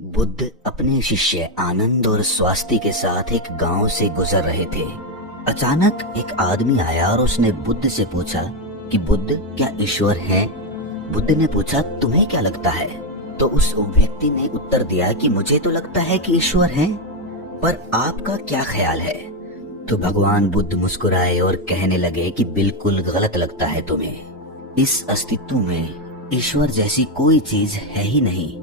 बुद्ध अपने शिष्य आनंद और स्वास्थ्य के साथ एक गांव से गुजर रहे थे। अचानक एक आदमी आया और उसने बुद्ध से पूछा कि बुद्ध, क्या ईश्वर है? बुद्ध ने पूछा, तुम्हें क्या लगता है? तो उस व्यक्ति ने उत्तर दिया कि मुझे तो लगता है कि ईश्वर है, पर आपका क्या ख्याल है? तो भगवान बुद्ध मुस्कुराए और कहने लगे कि बिल्कुल गलत लगता है तुम्हें। इस अस्तित्व में ईश्वर जैसी कोई चीज है ही नहीं।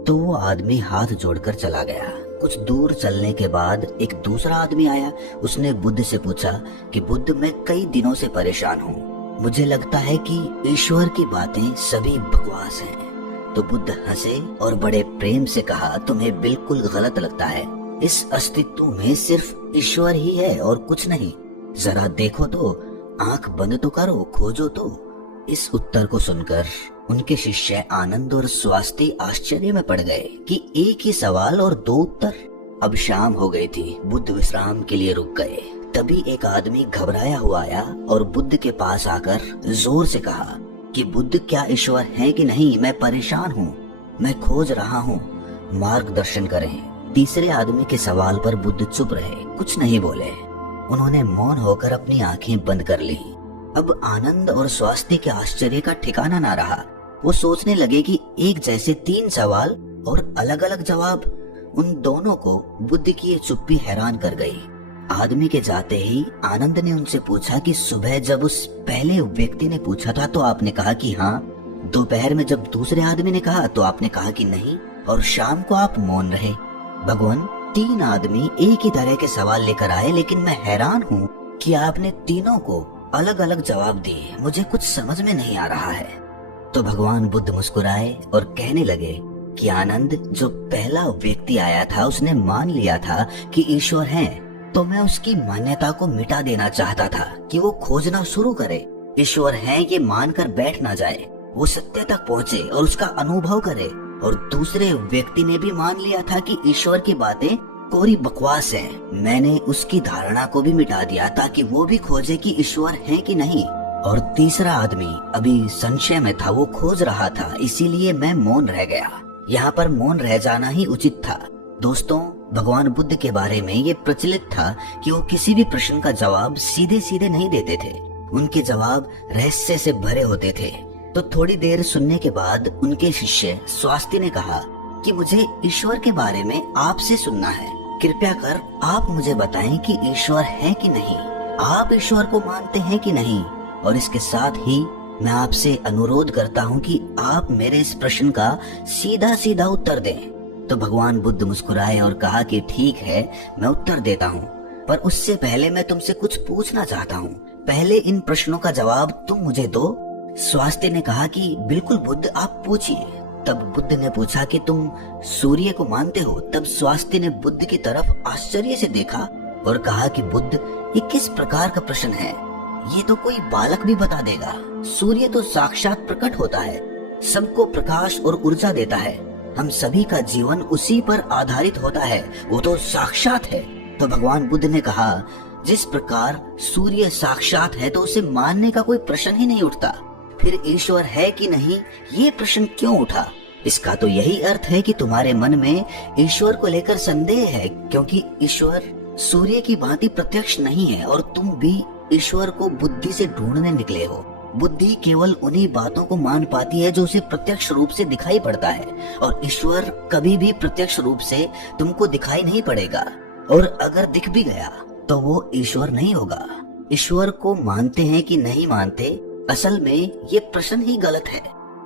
तो वो आदमी हाथ जोड़कर चला गया। कुछ दूर चलने के बाद एक दूसरा आदमी आया। उसने बुद्ध से पूछा कि बुद्ध, मैं कई दिनों से परेशान हूँ। मुझे लगता है कि ईश्वर की बातें सभी बकवास हैं। तो बुद्ध हंसे और बड़े प्रेम से कहा, तुम्हें बिल्कुल गलत लगता है। इस अस्तित्व में सिर्फ ईश्वर ही है और कुछ नहीं। जरा देखो तो, आंख बंद तो करो, खोजो तो। इस उत्तर को सुनकर उनके शिष्य आनंद और स्वास्थ्य आश्चर्य में पड़ गए कि एक ही सवाल और दो उत्तर। अब शाम हो गई थी। बुद्ध विश्राम के लिए रुक गए। तभी एक आदमी घबराया हुआ आया और बुद्ध के पास आकर जोर से कहा कि बुद्ध, क्या ईश्वर है कि नहीं? मैं परेशान हूँ, मैं खोज रहा हूँ, मार्गदर्शन करें। तीसरे आदमी के सवाल पर बुद्ध चुप रहे, कुछ नहीं बोले। उन्होंने मौन होकर अपनी आंखें बंद कर ली। अब आनंद और स्वास्थ्य के आश्चर्य का ठिकाना ना रहा। वो सोचने लगे कि एक जैसे तीन सवाल और अलग अलग जवाब। उन दोनों को बुद्ध की ये चुप्पी हैरान कर गई। आदमी के जाते ही आनंद ने उनसे पूछा कि सुबह जब उस पहले व्यक्ति ने पूछा था तो आपने कहा कि हाँ, दोपहर में जब दूसरे आदमी ने कहा तो आपने कहा कि नहीं, और शाम को आप मौन रहे। भगवान, तीन आदमी एक ही तरह के सवाल लेकर आए, लेकिन मैं हैरान हूँ कि आपने तीनों को अलग अलग जवाब दिए। मुझे कुछ समझ में नहीं आ रहा है। तो भगवान बुद्ध मुस्कुराए और कहने लगे कि आनंद, जो पहला व्यक्ति आया था उसने मान लिया था कि ईश्वर है, तो मैं उसकी मान्यता को मिटा देना चाहता था कि वो खोजना शुरू करे। ईश्वर है ये मानकर बैठ ना जाए, वो सत्य तक पहुँचे और उसका अनुभव करे। और दूसरे व्यक्ति ने भी मान लिया था कि ईश्वर की बातें कोरी बकवास है। मैंने उसकी धारणा को भी मिटा दिया ताकि वो भी खोजे कि ईश्वर है कि नहीं। और तीसरा आदमी अभी संशय में था, वो खोज रहा था, इसीलिए मैं मौन रह गया। यहाँ पर मौन रह जाना ही उचित था। दोस्तों, भगवान बुद्ध के बारे में ये प्रचलित था कि वो किसी भी प्रश्न का जवाब सीधे सीधे नहीं देते थे। उनके जवाब रहस्य से भरे होते थे। तो थोड़ी देर सुनने के बाद उनके शिष्य स्वास्थ्य ने कहा कि मुझे ईश्वर के बारे में आपसे सुनना है। कृपया कर आप मुझे बताएं कि ईश्वर है कि नहीं। आप ईश्वर को मानते हैं कि नहीं? और इसके साथ ही मैं आपसे अनुरोध करता हूं कि आप मेरे इस प्रश्न का सीधा सीधा उत्तर दें। तो भगवान बुद्ध मुस्कुराए और कहा कि ठीक है, मैं उत्तर देता हूं, पर उससे पहले मैं तुमसे कुछ पूछना चाहता हूं। पहले इन प्रश्नों का जवाब तुम मुझे दो। स्वास्थ्य ने कहा कि बिल्कुल बुद्ध, आप पूछिए। तब बुद्ध ने पूछा कि तुम सूर्य को मानते हो? तब स्वास्थ्य ने बुद्ध की तरफ आश्चर्य से देखा और कहा कि बुद्ध, ये किस प्रकार का प्रश्न है? ये तो कोई बालक भी बता देगा। सूर्य तो साक्षात प्रकट होता है, सबको प्रकाश और ऊर्जा देता है। हम सभी का जीवन उसी पर आधारित होता है, वो तो साक्षात है। तो भगवान बुद्ध ने कहा, जिस प्रकार सूर्य साक्षात है तो उसे मानने का कोई प्रश्न ही नहीं उठता। फिर ईश्वर है कि नहीं, ये प्रश्न क्यों उठा? इसका तो यही अर्थ है कि तुम्हारे मन में ईश्वर को लेकर संदेह है, क्योंकि ईश्वर सूर्य की भांति प्रत्यक्ष नहीं है और तुम भी ईश्वर को बुद्धि से ढूंढने निकले हो। बुद्धि केवल उन्हीं बातों को मान पाती है जो उसे प्रत्यक्ष रूप से दिखाई पड़ता है, और ईश्वर कभी भी प्रत्यक्ष रूप से तुमको दिखाई नहीं पड़ेगा। और अगर दिख भी गया तो वो ईश्वर नहीं होगा। ईश्वर को मानते हैं कि नहीं मानते, असल में ये प्रश्न ही गलत है।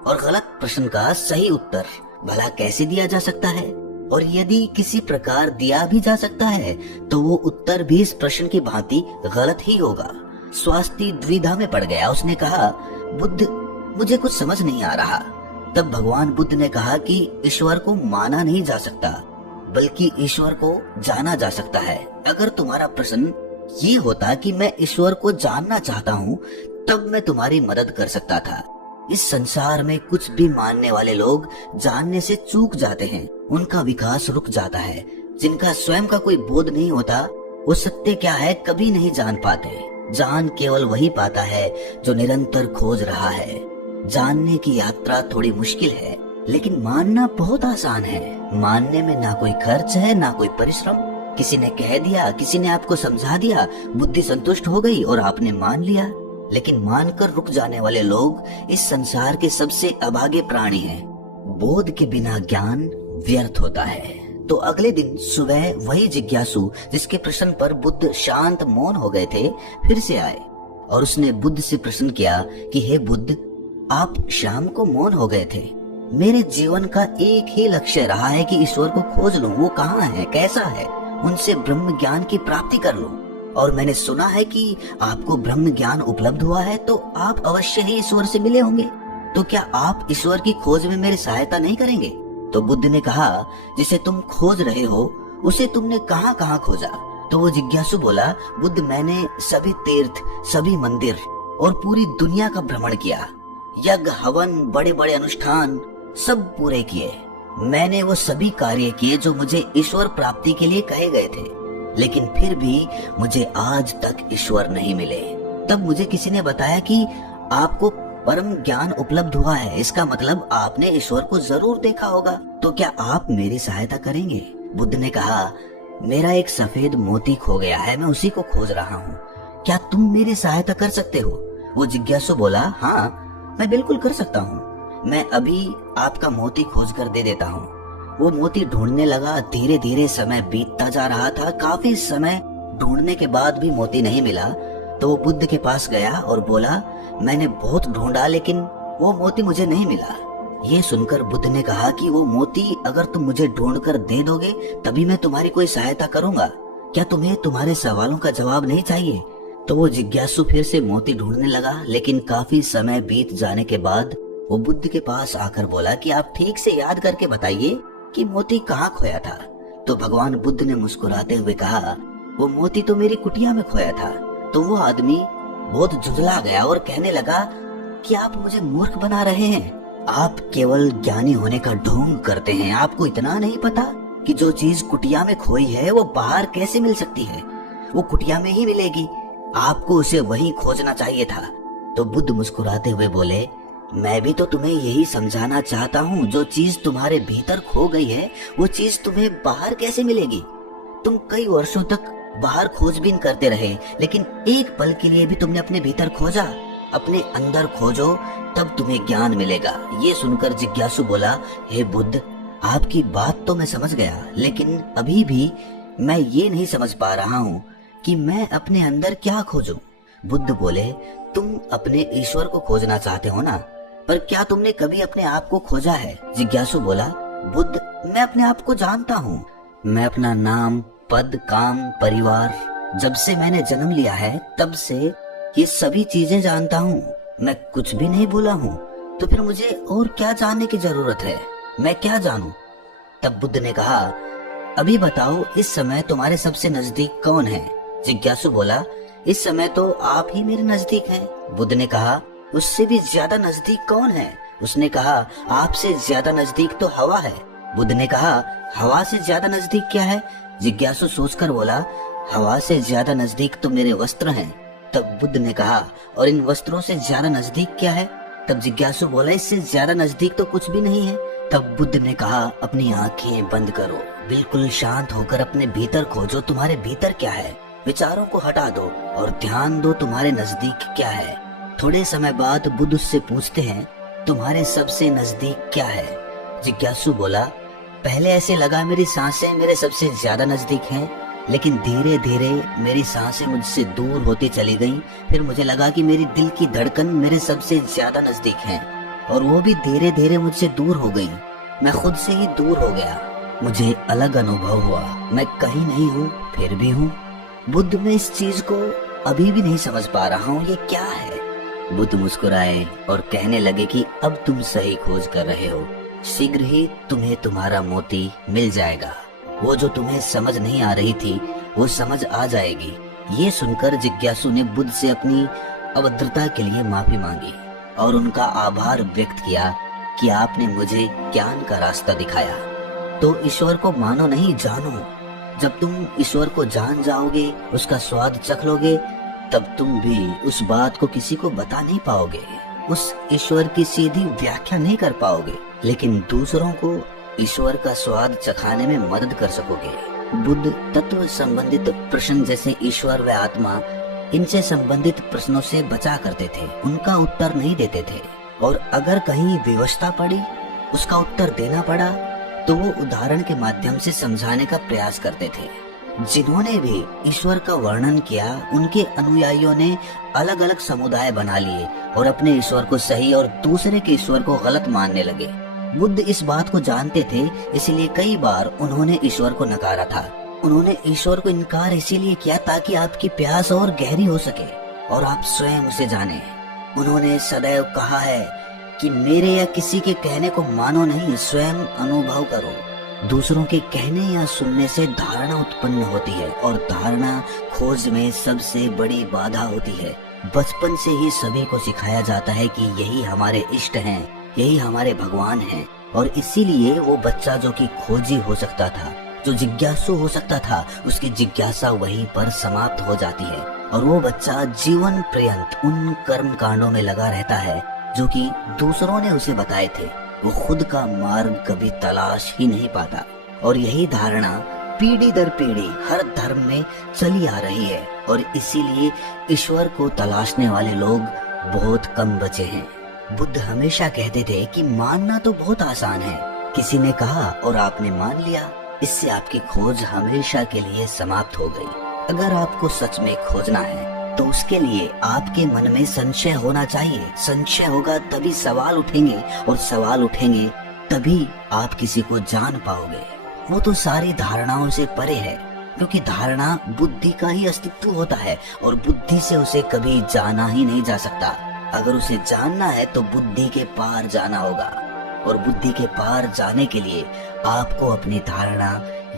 और गलत प्रश्न का सही उत्तर भला कैसे दिया जा सकता है? और यदि किसी प्रकार दिया भी जा सकता है तो वो उत्तर भी इस प्रश्न की भांति गलत ही होगा। स्वास्थ्य द्विधा में पड़ गया। उसने कहा, बुद्ध, मुझे कुछ समझ नहीं आ रहा। तब भगवान बुद्ध ने कहा कि ईश्वर को माना नहीं जा सकता, बल्कि ईश्वर को जाना जा सकता है। अगर तुम्हारा प्रश्न ये होता कि मैं ईश्वर को जानना चाहता हूँ, तब मैं तुम्हारी मदद कर सकता था। इस संसार में कुछ भी मानने वाले लोग जानने से चूक जाते हैं, उनका विकास रुक जाता है। जिनका स्वयं का कोई बोध नहीं होता, वो सत्य क्या है कभी नहीं जान पाते। जान केवल वही पाता है जो निरंतर खोज रहा है। जानने की यात्रा थोड़ी मुश्किल है, लेकिन मानना बहुत आसान है। मानने में ना कोई खर्च है, ना कोई परिश्रम। किसी ने कह दिया, किसी ने आपको समझा दिया, बुद्धि संतुष्ट हो गई और आपने मान लिया। लेकिन मानकर रुक जाने वाले लोग इस संसार के सबसे अभागे प्राणी हैं। बोध के बिना ज्ञान व्यर्थ होता है। तो अगले दिन सुबह वही जिज्ञासु जिसके प्रश्न पर बुद्ध शांत मौन हो गए थे फिर से आए और उसने बुद्ध से प्रश्न किया कि हे बुद्ध, आप शाम को मौन हो गए थे। मेरे जीवन का एक ही लक्ष्य रहा है कि ईश्वर को खोज लूं, वो कहाँ है, कैसा है, उनसे ब्रह्म ज्ञान की प्राप्ति कर लूं। और मैंने सुना है कि आपको ब्रह्म ज्ञान उपलब्ध हुआ है तो आप अवश्य ही ईश्वर से मिले होंगे। तो क्या आप ईश्वर की खोज में मेरी सहायता नहीं करेंगे? तो बुद्ध ने कहा, जिसे तुम खोज रहे हो उसे तुमने कहाँ कहाँ खोजा? तो वो जिज्ञासु बोला, बुद्ध, मैंने सभी तीर्थ, सभी मंदिर और पूरी दुनिया का भ्रमण किया। यज्ञ, हवन, बड़े बड़े अनुष्ठान सब पूरे किए। मैंने वो सभी कार्य किए जो मुझे ईश्वर प्राप्ति के लिए कहे गए थे, लेकिन फिर भी मुझे आज तक ईश्वर नहीं मिले। तब मुझे किसी ने बताया कि आपको परम ज्ञान उपलब्ध हुआ है, इसका मतलब आपने ईश्वर को जरूर देखा होगा। तो क्या आप मेरी सहायता करेंगे? बुद्ध ने कहा, मेरा एक सफेद मोती खो गया है, मैं उसी को खोज रहा हूँ। क्या तुम मेरी सहायता कर सकते हो? वो जिज्ञासु बोला, हाँ, मैं बिल्कुल कर सकता हूँ। मैं अभी आपका मोती खोज कर दे देता हूँ। वो मोती ढूंढने लगा। धीरे धीरे समय बीतता जा रहा था। काफी समय ढूंढने के बाद भी मोती नहीं मिला। तो वो बुद्ध के पास गया और बोला, मैंने बहुत ढूंढा लेकिन वो मोती मुझे नहीं मिला। ये सुनकर बुद्ध ने कहा कि वो मोती अगर तुम मुझे ढूंढ कर दे दोगे तभी मैं तुम्हारी कोई सहायता करूंगा। क्या तुम्हें तुम्हारे सवालों का जवाब नहीं चाहिए? तो वो जिज्ञासु फिर से मोती ढूंढने लगा, लेकिन काफी समय बीत जाने के बाद वो बुद्ध के पास आकर बोला कि आप ठीक से याद करके बताइए कि मोती कहाँ खोया था। तो भगवान बुद्ध ने मुस्कुराते हुए कहा, वो मोती तो मेरी कुटिया में खोया था। तो वो आदमी बहुत झुंझला गया और कहने लगा कि आप मुझे मूर्ख बना रहे हैं। आप केवल ज्ञानी होने का ढोंग करते हैं। आपको इतना नहीं पता कि जो चीज कुटिया में खोई है वो बाहर कैसे मिल सकती है? वो कुटिया में ही मिलेगी। आपको उसे वहीं खोजना चाहिए था। तो बुद्ध मुस्कुराते हुए बोले, मैं भी तो तुम्हें यही समझाना चाहता हूँ। जो चीज तुम्हारे भीतर खो गई है वो चीज तुम्हें बाहर कैसे मिलेगी? तुम कई वर्षों तक बाहर खोजबीन करते रहे, लेकिन एक पल के लिए भी तुमने अपने भीतर खोजा? अपने अंदर खोजो, तब तुम्हें ज्ञान मिलेगा। ये सुनकर जिज्ञासु बोला, हे बुद्ध, आपकी बात तो मैं समझ गया, लेकिन अभी भी मैं ये नहीं समझ पा रहा हूँ कि मैं अपने अंदर क्या खोजूं। बुद्ध बोले, तुम अपने ईश्वर को खोजना चाहते हो ना, पर क्या तुमने कभी अपने आप को खोजा है? जिज्ञासु बोला, बुद्ध, मैं अपने आप को जानता हूँ। मैं अपना नाम, पद, काम, परिवार, जब से मैंने जन्म लिया है तब से ये सभी चीजें जानता हूँ। मैं कुछ भी नहीं भूला हूँ। तो फिर मुझे और क्या जानने की जरूरत है? मैं क्या जानूं? तब बुद्ध ने कहा, अभी बताओ, इस समय तुम्हारे सबसे नजदीक कौन है? जिज्ञासु बोला, इस समय तो आप ही मेरे नजदीक हैं। बुद्ध ने कहा, उससे भी ज्यादा नजदीक कौन है? उसने कहा, आपसे ज्यादा नजदीक तो हवा है। बुद्ध ने कहा, हवा से ज्यादा नजदीक क्या है? जिज्ञासु सोचकर बोला, हवा से ज्यादा नजदीक तो मेरे वस्त्र हैं। तब बुद्ध ने कहा, और इन वस्त्रों से ज्यादा नजदीक क्या है? तब जिज्ञासु बोला, इससे ज्यादा नजदीक तो कुछ भी नहीं है। तब बुद्ध ने कहा, अपनी आंखें बंद करो, बिल्कुल शांत होकर अपने भीतर खोजो, तुम्हारे भीतर क्या है? विचारों को हटा दो और ध्यान दो, तुम्हारे नजदीक क्या है? थोड़े समय बाद बुद्ध उससे पूछते हैं, तुम्हारे सबसे नजदीक क्या है? जिज्ञासु बोला, पहले ऐसे लगा मेरी सांसें मेरे सबसे ज्यादा नजदीक हैं, लेकिन धीरे धीरे मेरी सांसें मुझसे दूर होती चली गईं। फिर मुझे लगा कि मेरी दिल की धड़कन मेरे सबसे ज्यादा नजदीक है और वो भी धीरे धीरे मुझसे दूर हो गई। मैं खुद से ही दूर हो गया। मुझे अलग अनुभव हुआ, मैं कहीं नहीं हूँ फिर भी हूँ। बुद्ध, मैं इस चीज को अभी भी नहीं समझ पा रहा हूँ, ये क्या है? बुद्ध मुस्कुराए और कहने लगे कि अब तुम सही खोज कर रहे हो। शीघ्र ही तुम्हें तुम्हारा मोती मिल जाएगा। वो जो तुम्हें समझ नहीं आ रही थी वो समझ आ जाएगी। ये सुनकर जिज्ञासु ने बुद्ध से अपनी अभद्रता के लिए माफी मांगी और उनका आभार व्यक्त किया कि आपने मुझे ज्ञान का रास्ता दिखाया। तो ईश्वर को मानो नहीं, जानो। जब तुम ईश्वर को जान जाओगे, उसका स्वाद चख लोगे, तब तुम भी उस बात को किसी को बता नहीं पाओगे, उस ईश्वर की सीधी व्याख्या नहीं कर पाओगे। लेकिन दूसरों को ईश्वर का स्वाद चखाने में मदद कर सकोगे। बुद्ध तत्व संबंधित प्रश्न जैसे ईश्वर व आत्मा, इनसे संबंधित प्रश्नों से बचा करते थे, उनका उत्तर नहीं देते थे। और अगर कहीं विवशता पड़ी, उसका उत्तर देना पड़ा, तो वो उदाहरण के माध्यम से समझाने का प्रयास करते थे। जिन्होंने भी ईश्वर का वर्णन किया, उनके अनुयायियों ने अलग अलग समुदाय बना लिए और अपने ईश्वर को सही और दूसरे के ईश्वर को गलत मानने लगे। बुद्ध इस बात को जानते थे, इसलिए कई बार उन्होंने ईश्वर को नकारा था। उन्होंने ईश्वर को इनकार इसीलिए किया ताकि आपकी प्यास और गहरी हो सके और आप स्वयं उसे जाने। उन्होंने सदैव कहा है कि मेरे या किसी के कहने को मानो नहीं, स्वयं अनुभव करो। दूसरों के कहने या सुनने से धारणा उत्पन्न होती है और धारणा खोज में सबसे बड़ी बाधा होती है। बचपन से ही सभी को सिखाया जाता है कि यही हमारे इष्ट हैं, यही हमारे भगवान हैं, और इसीलिए वो बच्चा जो कि खोजी हो सकता था, जो जिज्ञासु हो सकता था, उसकी जिज्ञासा वहीं पर समाप्त हो जाती है और वो बच्चा जीवन पर्यंत उन कर्म कांडों में लगा रहता है जो कि दूसरों ने उसे बताए थे। वो खुद का मार्ग कभी तलाश ही नहीं पाता। और यही धारणा पीढ़ी दर पीढ़ी हर धर्म में चली आ रही है और इसीलिए ईश्वर को तलाशने वाले लोग बहुत कम बचे हैं। बुद्ध हमेशा कहते थे कि मानना तो बहुत आसान है, किसी ने कहा और आपने मान लिया, इससे आपकी खोज हमेशा के लिए समाप्त हो गई। अगर आपको सच में खोजना है तो उसके लिए आपके मन में संशय होना चाहिए। संशय होगा तभी सवाल उठेंगे और सवाल उठेंगे तभी आप किसी को जान पाओगे। वो तो सारी धारणाओं से परे है, क्योंकि धारणा बुद्धि का ही अस्तित्व होता है और बुद्धि से उसे कभी जाना ही नहीं जा सकता। अगर उसे जानना है तो बुद्धि के पार जाना होगा और बुद्धि के पार जाने के लिए आपको अपनी धारणा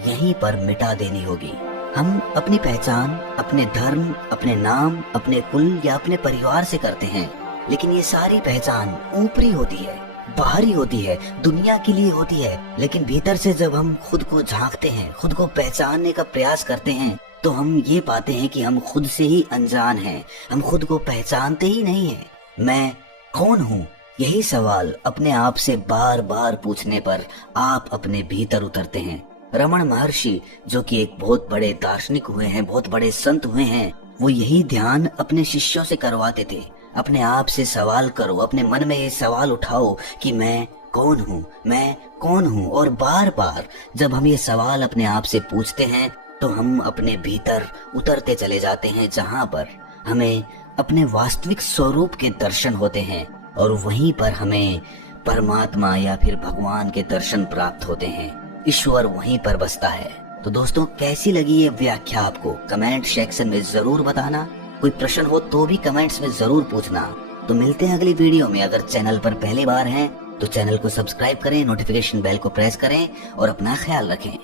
यहीं पर मिटा देनी होगी। हम अपनी पहचान अपने धर्म, अपने नाम, अपने कुल या अपने परिवार से करते हैं, लेकिन ये सारी पहचान ऊपरी होती है, बाहरी होती है, दुनिया के लिए होती है। लेकिन भीतर से जब हम खुद को झांकते हैं, खुद को पहचानने का प्रयास करते हैं, तो हम ये पाते हैं कि हम खुद से ही अनजान हैं, हम खुद को पहचानते ही नहीं हैं। मैं कौन हूँ? यही सवाल अपने आप से बार बार पूछने पर आप अपने भीतर उतरते हैं। रमण महर्षि, जो कि एक बहुत बड़े दार्शनिक हुए हैं, बहुत बड़े संत हुए हैं, वो यही ध्यान अपने शिष्यों से करवाते थे। अपने आप से सवाल करो, अपने मन में ये सवाल उठाओ कि मैं कौन हूँ, मैं कौन हूँ। और बार बार जब हम ये सवाल अपने आप से पूछते हैं तो हम अपने भीतर उतरते चले जाते हैं, जहाँ पर हमें अपने वास्तविक स्वरूप के दर्शन होते हैं और वहीं पर हमें परमात्मा या फिर भगवान के दर्शन प्राप्त होते हैं। ईश्वर वहीं पर बसता है। तो दोस्तों, कैसी लगी ये व्याख्या आपको? कमेंट सेक्शन में जरूर बताना। कोई प्रश्न हो तो भी कमेंट्स में जरूर पूछना। तो मिलते हैं अगली वीडियो में। अगर चैनल पर पहली बार हैं तो चैनल को सब्सक्राइब करें, नोटिफिकेशन बेल को प्रेस करें और अपना ख्याल रखें।